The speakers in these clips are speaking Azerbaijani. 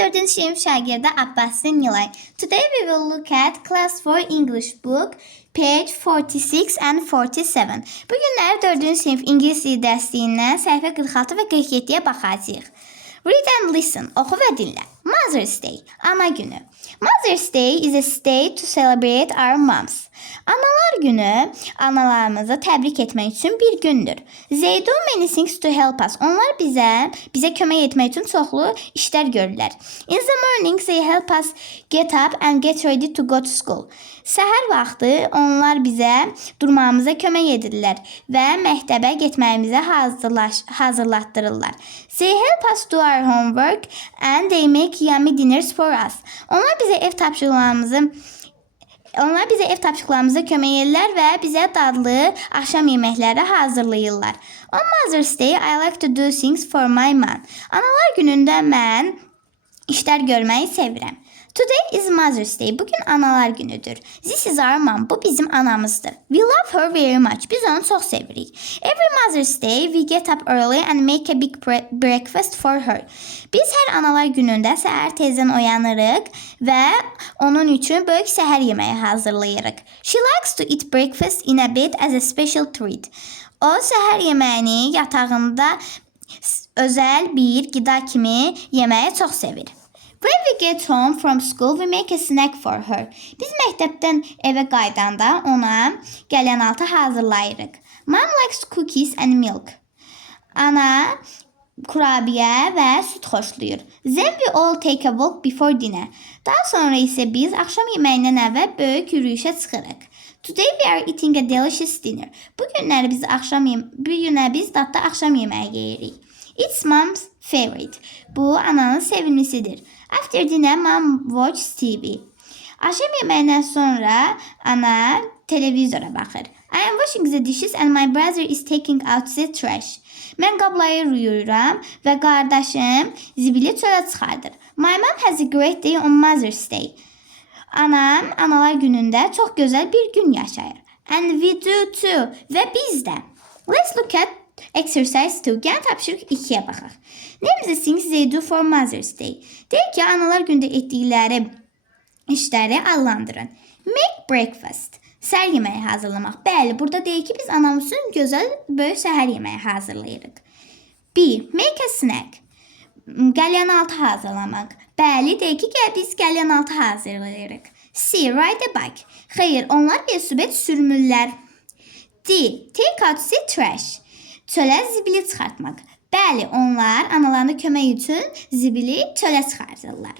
4-cü sinif şagirdi Abbasın Nilay. Today we will look at Class 4 English book, page 46 and 47. Bu günləri 4-cü sinif İngilis dili dərsindən səhifə 46 və 47-yə baxacağıq. Read and listen, oxu və dinlə. Mother's Day, ana günü. Mother's Day is a day to celebrate our moms. Analar günü analarımızı təbrik etmək üçün bir gündür. They do many things to help us. Onlar bizə kömək etmək üçün çoxlu işlər görürlər. In the morning they help us get up and get ready to go to school. Səhər vaxtı onlar bizə durmamıza kömək edirlər və məktəbə getməyimizə hazırlatdırırlar. They help us do our homework and they make yummy dinners for us. Onlar bizə ev tapşırıqlarımıza kömək edirlər və bizə dadlı axşam yeməkləri hazırlayırlar. On Mother's Day, I like to do things for my mom. Analar günündə mən işlər görməyi sevirəm. Today is Mother's Day. Bugün analar günüdür. This is our mom. Bu bizim anamızdır. We love her very much. Biz onu çox sevirik. Every Mother's Day we get up early and make a big breakfast for her. Biz hər analar günündə səhər tezdən oyanırıq və onun üçün böyük səhər yeməyi hazırlayırıq. She likes to eat breakfast in a bed as a special treat. O səhər yeməyini yatağında özəl bir qida kimi yeməyi çox sevir. When we get home from school, we make a snack for her. Biz məktəbdən evə qaydanda ona qəlyanaltı hazırlayırıq. Mom likes cookies and milk. Ana kurabiyə və süd xoşlayır. Then we all take a walk before dinner. Daha sonra isə biz axşam yeməyindən əvvəl böyük yürüyüşə çıxırıq. Today we are eating a delicious dinner. Bu günləri biz dadlı axşam yeməyi yeyirik. It's mom's favorite. Bu ananın sevimlisidir. After dinner, mom watches TV. Akşam yeməyindən sonra ana televizora baxır. I am washing the dishes and my brother is taking out the trash. Mən qabları yuyuram və qardaşım zibili çölə çıxardır. My mom has a great day on Mother's Day. Anam analar günündə çox gözəl bir gün yaşayır. And we do too. Və biz də. Let's look at Exercise 2. Gəlin tapşırıq 2-yə baxaq. Name the things they do for Mother's Day. Deyək ki, analar gündə etdikləri işləri adlandırın. Make breakfast. Səhər yeməyi hazırlamaq. Bəli, burada deyək ki, biz anamız üçün gözəl böyük səhər yeməyi hazırlayırıq. B. Make a snack. Qəlyanaltı hazırlamaq. Bəli, deyək ki, biz qəlyanaltı hazırlayırıq. C. Ride a bike. Xeyr, onlar velosiped sürmürlər. D. Take out the trash. Çölə zibili çıxartmaq. Bəli, onlar analarına kömək üçün zibili çölə çıxartırlar.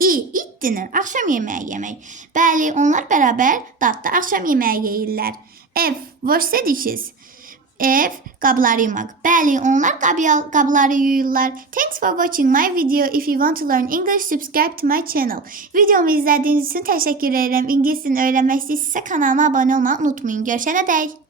Eat dinner, axşam yeməyi yemək. Bəli, onlar bərabər dadlı axşam yeməyi yeyirlər. F. Wash the dishes. F. Qabları yumaq. Bəli, onlar qabları yuyurlar. Thanks for watching my video. If you want to learn English, subscribe to my channel. Videomu izlədiyiniz üçün təşəkkür edirəm. İngilis dilini öyrənmək istəyirsinizsə kanalıma abunə olmağı unutmayın. Görüşənədək.